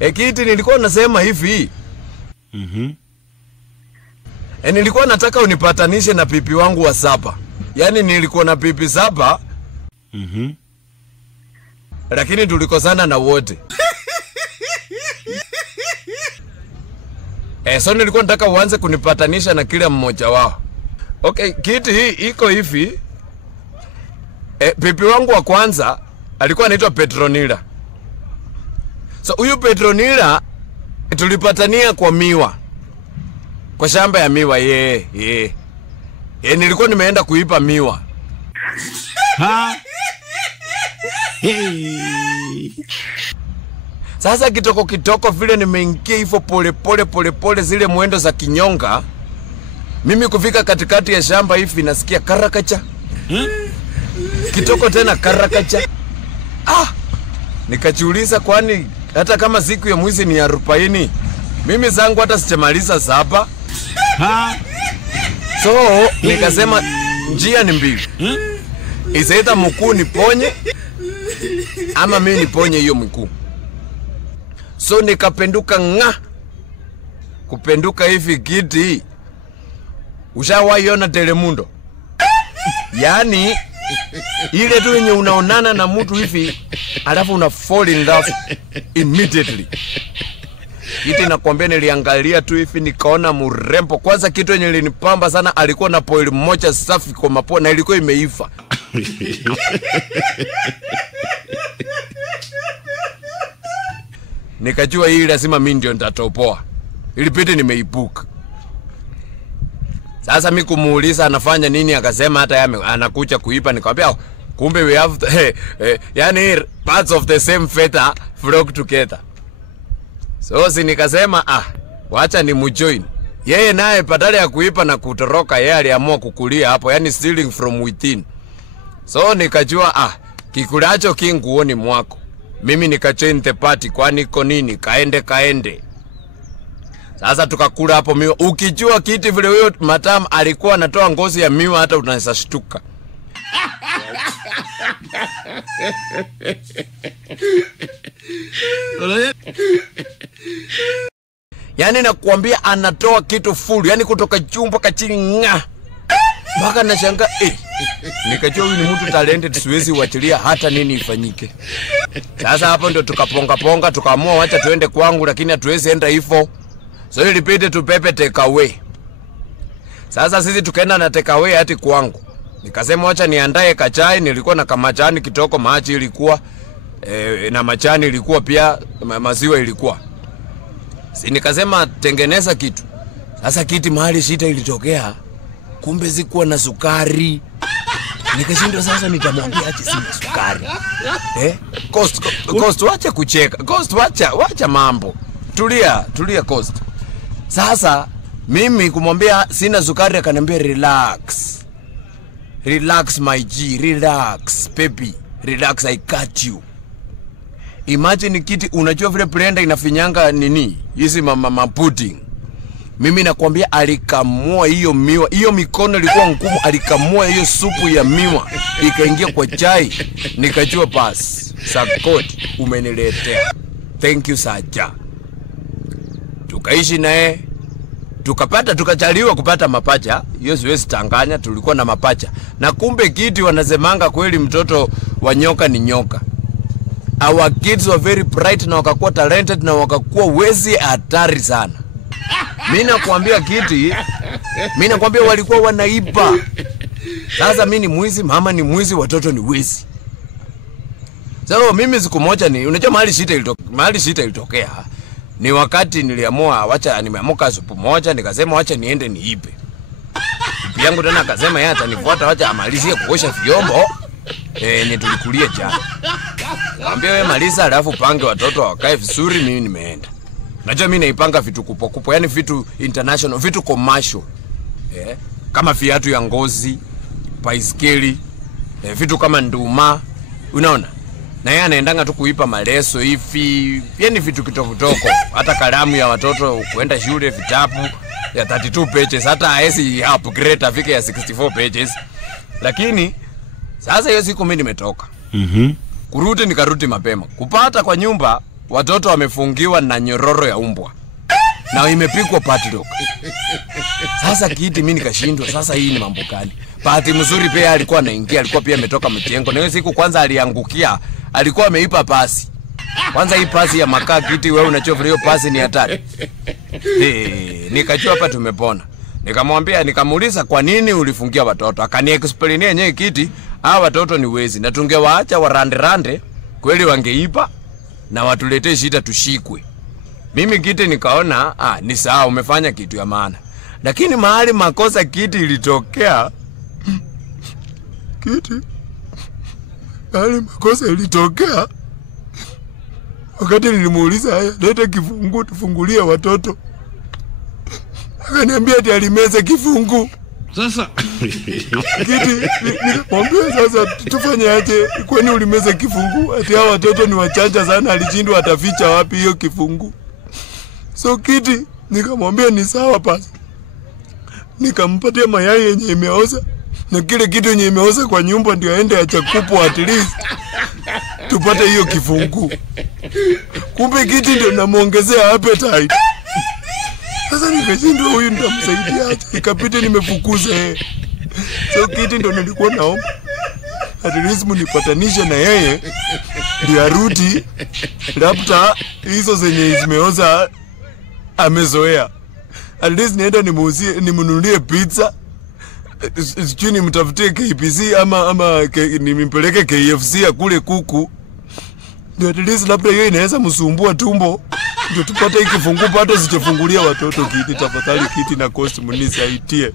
Kiti nilikuwa nasema hivi. Nilikuwa nataka unipatanishe na pipi wangu wa 7. Yaani nilikuwa na pipi 7. Lakini tulikosana na wote. So nilikuwa nataka uanze kunipatanisha na kila mmoja wao. Okay, Kiti hii iko hivi. Pipi wangu wa kwanza alikuwa anaitwa Petronila. So huyu Petronila tulipatania kwa miwa. Kwa shamba ya miwa nilikuwa nimeenda kuipa miwa. Sasa kitoko vile nimeingia hivyo pole zile mwendo za kinyonga. Mimi kufika katikati ya shamba hivi nasikia karakacha. Kitoko tena karakacha. Nikajiuliza kwani hata kama siku ya mwizi ni 40, mimi zangu hata sijamaliza 7. So nikasema njia ni mbili. Isaita mkuu niponye ama mimi niponye hiyo mkuu. So nikapenduka kupenduka hivi Kiti. Ushawahiona Telemundo? Yaani ile tu yenye unaonana na mtu hivi alafu una fall in love immediately. Kiti nakwambia niliangalia tu hivi nikaona mrembo. Kwanza kitu yenye linipamba sana alikuwa na poili moja safi kwa mapua na ilikuwa imeiva. Nikajua hii lazima mimi ndio nitatopoa. Ilipiti nimeibuka. Sasa mimi kumuuliza anafanya nini, akasema hata yeye anakuja kuipa. Nikamwambia kumbe we have yani parts of the same feather flock together. So nikasema wacha ni mujoin. Yeye naye badala ya kuipa na kutoroka, yeye aliamua kukulia hapo, yani stealing from within. So nikajua kikulacho kinguoni mwako. Mimi nikajoin the party, kwani iko nini? Kaende. Sasa tukakula hapo miwa. Ukijua Kiti vile huyo Matam alikuwa anatoa ngozi ya miwa hata unaweza shtuka. Yani nakuambia anatoa kitu full, yani kutoka juu mpaka chini mpaka nashangaa nikajua huyu ni mtu talented, siwezi uachilia hata nini ifanyike. Sasa hapo ndio tukaponga tukaamua wacha tuende kwangu, lakini hatuwezi enda hivyo. So ilipite tupepe take away. Sasa sisi tukaenda na take away hadi kwangu. Nikasema wacha niandae kachai, nilikuwa na kamachani kitoko, maji ilikuwa na machani ilikuwa pia, maziwa ilikuwa. Nikasema tengeneza kitu. Sasa Kiti mahali shida ilitokea, kumbe zikuwa na sukari. Nikashindwa sasa nitamwambia aje sina sukari. Cost wacha kucheka. Cost wacha mambo. Tulia Cost. Sasa mimi kumwambia sina sukari akaniambia relax my G, relax baby, relax, I got you. Imagine Kiti, unajua vile blender inafinyanga nini hizi mama pudding. Mimi nakwambia alikamua hiyo miwa, hiyo mikono ilikuwa ngumu, alikamua hiyo supu ya miwa ikaingia kwa chai. Nikajua pass Sakoti umeniletea, thank you Saja. Tukaishi naye tukachaliwa kupata mapacha. Hiyo siwezi tanganya, tulikuwa na mapacha. Na kumbe Kiti wanasemanga kweli mtoto wa nyoka ni nyoka. Our kids were very bright na wakakuwa talented na wakakuwa wezi hatari sana. Mimi nakwambia Kiti, mimi nakwambia walikuwa wanaiba. Sasa mimi ni mwizi, mama ni mwizi, watoto ni wezi. So mimi siku moja unajua mahali shida ilitokea. Ni wakati niliamua nimeamuka asubuhi moja nikasema wacha niende niibe. Bibi yangu tena akasema yeye atanifuata wacha amalizie kuosha vyombo. Tulikulia jana. Mwambie wewe maliza alafu pange watoto wakae vizuri, mimi nimeenda. Najua mimi naipanga vitu kupo, yani vitu international, vitu commercial. Kama viatu ya ngozi, baiskeli, vitu kama nduma, unaona? Na yeye anaendanga tu kuipa maleso hivi, yani vitu kitoko. Hata kalamu ya watoto kuenda shule, vitabu ya 32 pages, hata haezi upgrade afike ya 64 pages. Lakini sasa hiyo siku mimi nimetoka. Kurudi nikarudi mapema. Kupata kwa nyumba watoto wamefungiwa na nyororo ya umbwa na imepikwa padlock. Sasa Kiti mimi nikashindwa, sasa hii ni mambo gani? Bahati mzuri pia alikuwa anaingia, alikuwa pia ametoka mjengo. Na hiyo siku kwanza aliangukia, alikuwa ameipa pasi. Kwanza hii pasi ya makaa Kiti, wewe unachofia hiyo pasi ni hatari. Nikajua hapa tumepona. Nikamwambia, nikamuuliza kwa nini ulifungia watoto? Akani-explain yenyewe Kiti, hawa watoto ni wezi na tungewaacha warande kweli wangeipa na watuletee shida tushikwe. Mimi Kiti nikaona ni sawa, umefanya kitu ya maana. Lakini mahali makosa Kiti ilitokea, wakati nilimuuliza, haya leta kifungu tufungulie watoto, akaniambia ati alimeza kifungu. Sasa Kiti nikamwambia, sasa tufanye aje? Kwani ulimeza kifungu? Ati hao watoto ni wachanja sana, alishindwa ataficha wapi hiyo kifungu. So Kiti nikamwambia ni sawa pasi. Nikampatia mayai yenye imeoza na kile kitu yenye imeoza kwa nyumba ndio aende achakupo at least tupate hiyo kifungu. Kumbe Kiti ndio namuongezea appetite. Sasa nimeshindwa huyu nitamsaidia aje? Ikapita nimefukuza yeye. So Kiti ndio nilikuwa naomba at least munipatanishe na yeye ndio arudi, labda hizo zenye zimeoza amezoea. At least nienda nimununulie pizza, sijui nimtafutie KPC ama nimpeleke KFC akule kuku. Ndio at least labda yeye inaweza msumbua tumbo, ndio tupate hiki kifungu bado sijafungulia watoto. Kiti tafadhali Kiti na cost munisaidie.